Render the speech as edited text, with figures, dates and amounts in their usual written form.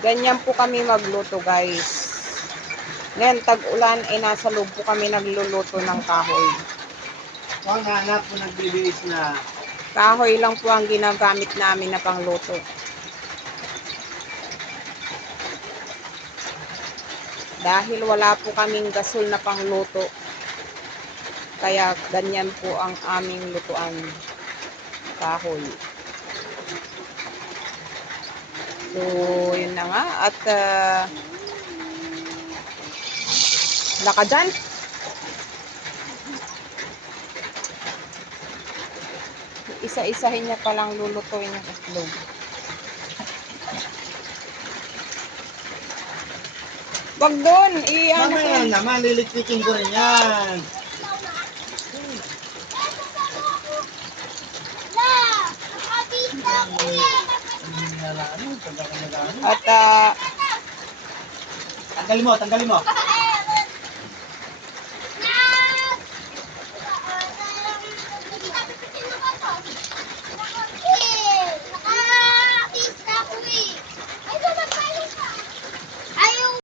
Ganyan po kami magluto, guys. Ngayon, tag-ulan, ay nasa loob po kami nagluluto ng kahoy. Ang anak ko nagbibihis na. Kahoy lang po ang ginagamit namin na pangluto. Dahil wala po kaming gasol na pangluto. Kaya ganyan po ang aming lutuan. Kahoy. So, yun na nga. At, laka dyan. Isa-isahin niya palang lulutuin yung itlog. Wag doon. I-ano ko. Mamaya naman, lilitpikin ko rin yan. At, Tanggalin mo, tanggalin mo.